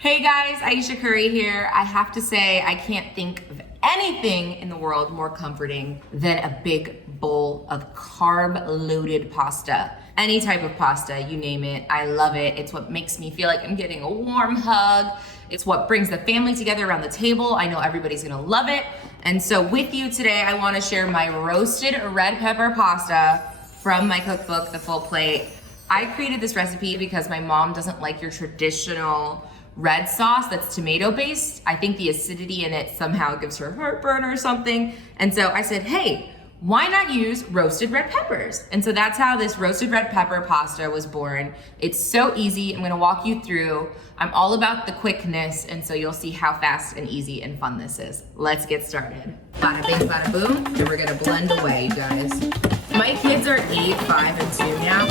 Hey guys, Ayesha Curry here. I have to say, I can't think of anything in the world more comforting than a big bowl of carb-loaded pasta. Any type of pasta, you name it, I love it. It's what makes me feel like I'm getting a warm hug. It's what brings the family together around the table. I know everybody's gonna love it. And so with you today, I wanna share my roasted red pepper pasta from my cookbook, The Full Plate. I created this recipe because my mom doesn't like your traditional red sauce that's tomato based. I think the acidity in it somehow gives her heartburn or something. And so I said, hey, why not use roasted red peppers? And so that's how this roasted red pepper pasta was born. It's so easy. I'm gonna walk you through. I'm all about the quickness, and so you'll see how fast and easy and fun this is. Let's get started. Bada bing, bada boom, and we're gonna blend away, you guys. My kids are 8, 5, and 2 now.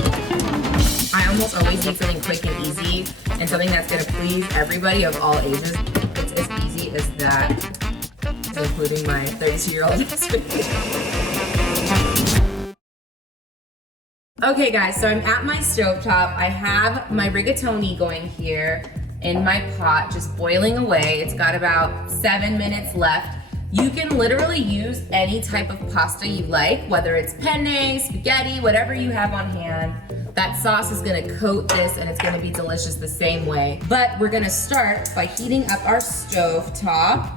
I almost always need something quick and easy and something that's gonna please everybody of all ages. It's as easy as that, including my 32-year-old husband. Okay guys, so I'm at my stovetop. I have my rigatoni going here in my pot, just boiling away. It's got about 7 minutes left. You can literally use any type of pasta you like, whether it's penne, spaghetti, whatever you have on hand. That sauce is gonna coat this and it's gonna be delicious the same way. But we're gonna start by heating up our stove top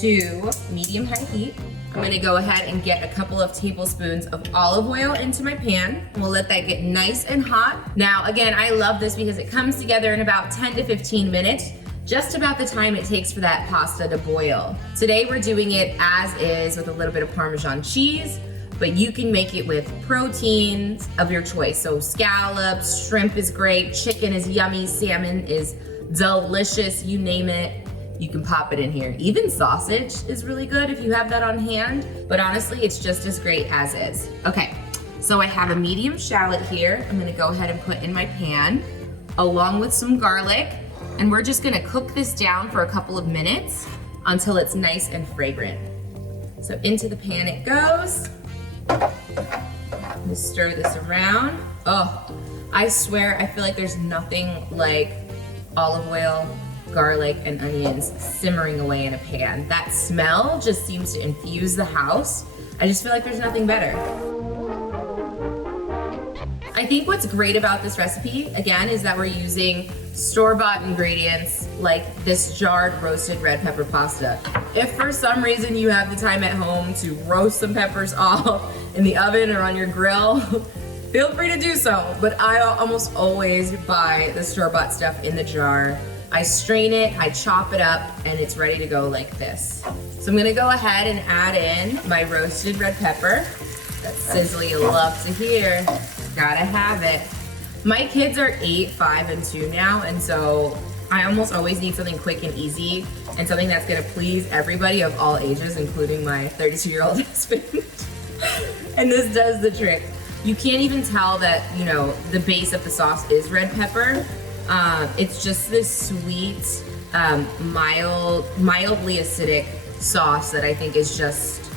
to medium-high heat. I'm gonna go ahead and get a couple of tablespoons of olive oil into my pan. We'll let that get nice and hot. Now, again, I love this because it comes together in about 10 to 15 minutes, just about the time it takes for that pasta to boil. Today, we're doing it as is with a little bit of Parmesan cheese, but you can make it with proteins of your choice. So scallops, shrimp is great, chicken is yummy, salmon is delicious, you name it, you can pop it in here. Even sausage is really good if you have that on hand, but honestly, it's just as great as is. Okay, so I have a medium shallot here. I'm gonna go ahead and put in my pan, along with some garlic, and we're just gonna cook this down for a couple of minutes until it's nice and fragrant. So into the pan it goes. Just stir this around. Oh, I swear, I feel like there's nothing like olive oil, garlic, and onions simmering away in a pan. That smell just seems to infuse the house. I just feel like there's nothing better. I think what's great about this recipe, again, is that we're using store-bought ingredients like this jarred roasted red pepper pasta. If for some reason you have the time at home to roast some peppers off in the oven or on your grill, feel free to do so. But I almost always buy the store-bought stuff in the jar. I strain it, I chop it up, and it's ready to go like this. So I'm gonna go ahead and add in my roasted red pepper. That sizzle you love to hear. Gotta have it. My kids are 8, 5, and 2 now, and so I almost always need something quick and easy and something that's gonna please everybody of all ages, including my 32-year-old husband. And this does the trick. You can't even tell that, you know, the base of the sauce is red pepper. It's just this sweet, mildly acidic sauce that I think is just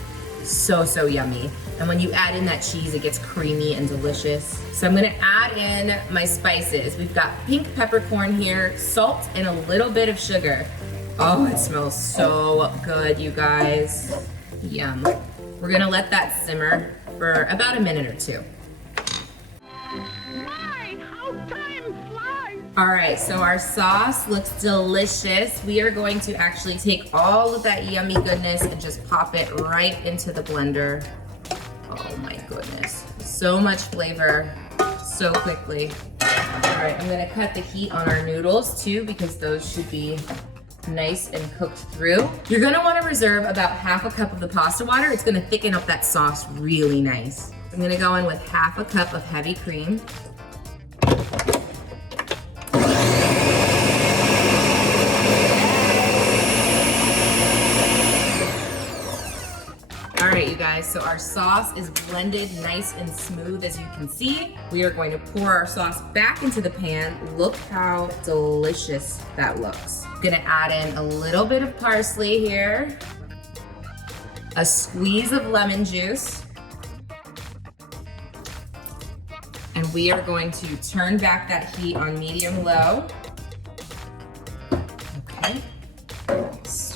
so yummy. And when you add in that cheese, it gets creamy and delicious. So I'm gonna add in my spices. We've got pink peppercorn here, salt, and a little bit of sugar. Oh, it smells so good, you guys. Yum. We're gonna let that simmer for about a minute or two. All right, so our sauce looks delicious. We are going to actually take all of that yummy goodness and just pop it right into the blender. Oh my goodness, so much flavor, so quickly. All right, I'm gonna cut the heat on our noodles too because those should be nice and cooked through. You're gonna wanna reserve about half a cup of the pasta water. It's gonna thicken up that sauce really nice. I'm gonna go in with half a cup of heavy cream. All right, you guys, so our sauce is blended nice and smooth, as you can see. We are going to pour our sauce back into the pan. Look how delicious that looks. I'm gonna add in a little bit of parsley here, a squeeze of lemon juice, and we are going to turn back that heat on medium-low.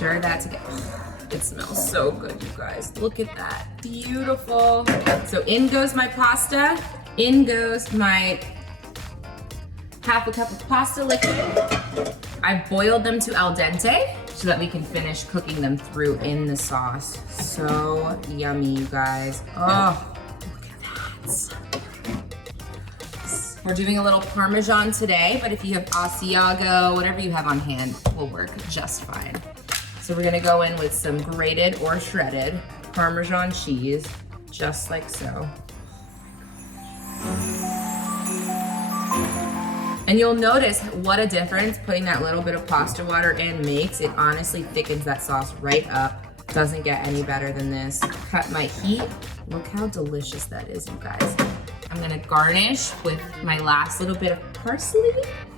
Stir that together. It smells so good, you guys. Look at that, beautiful. So in goes my pasta. In goes my half a cup of pasta liquid. I boiled them to al dente so that we can finish cooking them through in the sauce. So yummy, you guys. Oh, look at that. We're doing a little Parmesan today, but if you have Asiago, whatever you have on hand will work just fine. So we're gonna go in with some grated or shredded Parmesan cheese, just like so. And you'll notice what a difference putting that little bit of pasta water in makes. It honestly thickens that sauce right up. Doesn't get any better than this. Cut my heat. Look how delicious that is, you guys. I'm gonna garnish with my last little bit of parsley.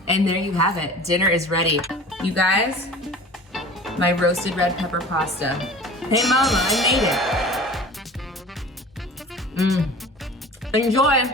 And there you have it. Dinner is ready. You guys, my roasted red pepper pasta. Hey mama, I made it. Enjoy.